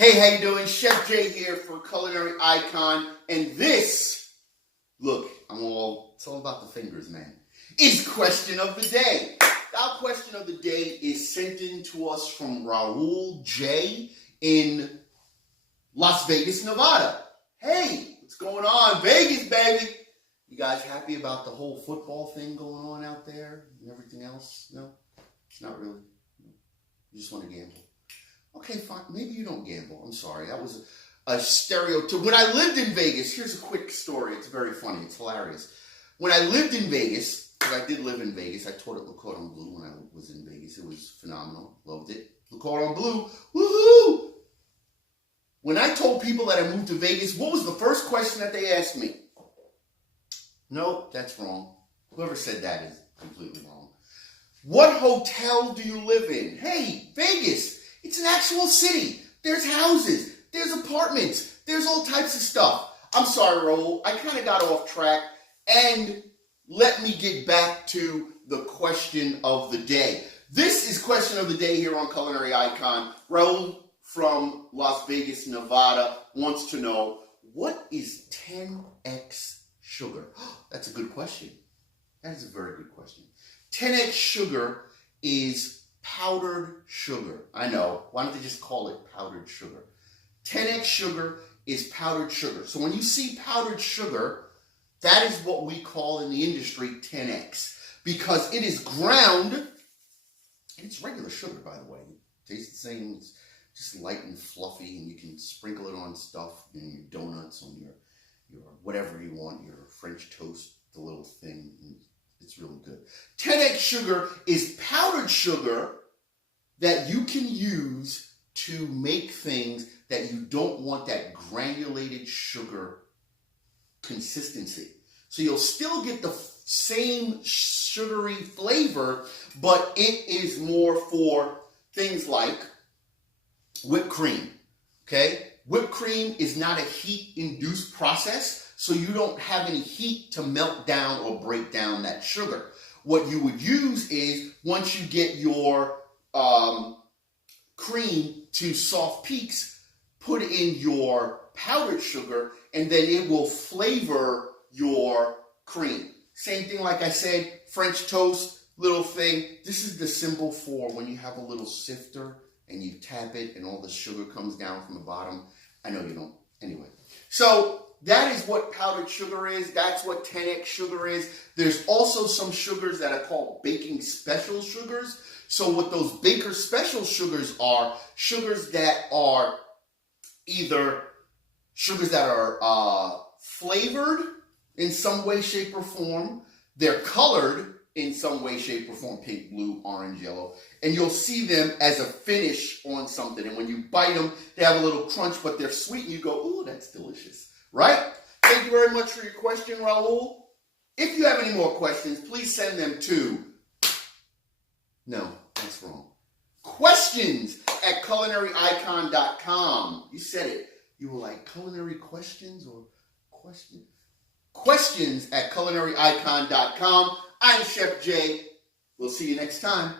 Hey, how you doing? Chef J here for Culinary Icon, and this, look, it's all about the fingers, man, is question of the day. Our question of the day is sent in to us from Raul J in Las Vegas, Nevada. Hey, what's going on? Vegas, baby. You guys happy about the whole football thing going on out there and everything else? No? It's not really. You just want to gamble. Okay, fine. Maybe you don't gamble. I'm sorry. That was a stereotype. When I lived in Vegas, here's a quick story. It's very funny. It's hilarious. When I lived in Vegas, because I did live in Vegas, I taught at Le Cordon Bleu when I was in Vegas. It was phenomenal. Loved it. Le Cordon Bleu. Woohoo! When I told people that I moved to Vegas, what was the first question that they asked me? No, that's wrong. Whoever said that is completely wrong. What hotel do you live in? Hey, Vegas. It's an actual city. There's houses. There's apartments. There's all types of stuff. I'm sorry, Raul. I kind of got off track. And let me get back to the question of the day. This is question of the day here on Culinary Icon. Raul from Las Vegas, Nevada wants to know, what is 10x sugar? That's a good question. That is a very good question. 10x sugar is powdered sugar. I know. Why don't they just call it powdered sugar? 10x sugar is powdered sugar. So when you see powdered sugar, that is what we call in the industry 10x, because it is ground, and it's regular sugar, by the way. It tastes the same. It's just light and fluffy, and you can sprinkle it on stuff, in your donuts, on your whatever you want, your French toast, the little thing. It's really good. 10x sugar is powdered sugar that you can use to make things that you don't want that granulated sugar consistency. So you'll still get the same sugary flavor, but it is more for things like whipped cream. Okay? Whipped cream is not a heat-induced process, so you don't have any heat to melt down or break down that sugar. What you would use is, once you get your cream to soft peaks, put in your powdered sugar, and then it will flavor your cream. Same thing, like I said, French toast, little thing. This is the symbol for when you have a little sifter and you tap it and all the sugar comes down from the bottom. I know you don't. Anyway, so that is what powdered sugar is. That's what 10x sugar is. There's also some sugars that are called baking special sugars. So what those baker special sugars are sugars that are either sugars that are flavored in some way, shape, or form. They're colored in some way, shape, or form, pink, blue, orange, yellow. And you'll see them as a finish on something. And when you bite them, they have a little crunch, but they're sweet. And you go, ooh, that's delicious. Right? Thank you very much for your question, Raul. If you have any more questions, please send them to... No, that's wrong. Questions@culinaryicon.com. You said it. You were like, culinary questions or question? Questions@culinaryicon.com. I'm Chef J. We'll see you next time.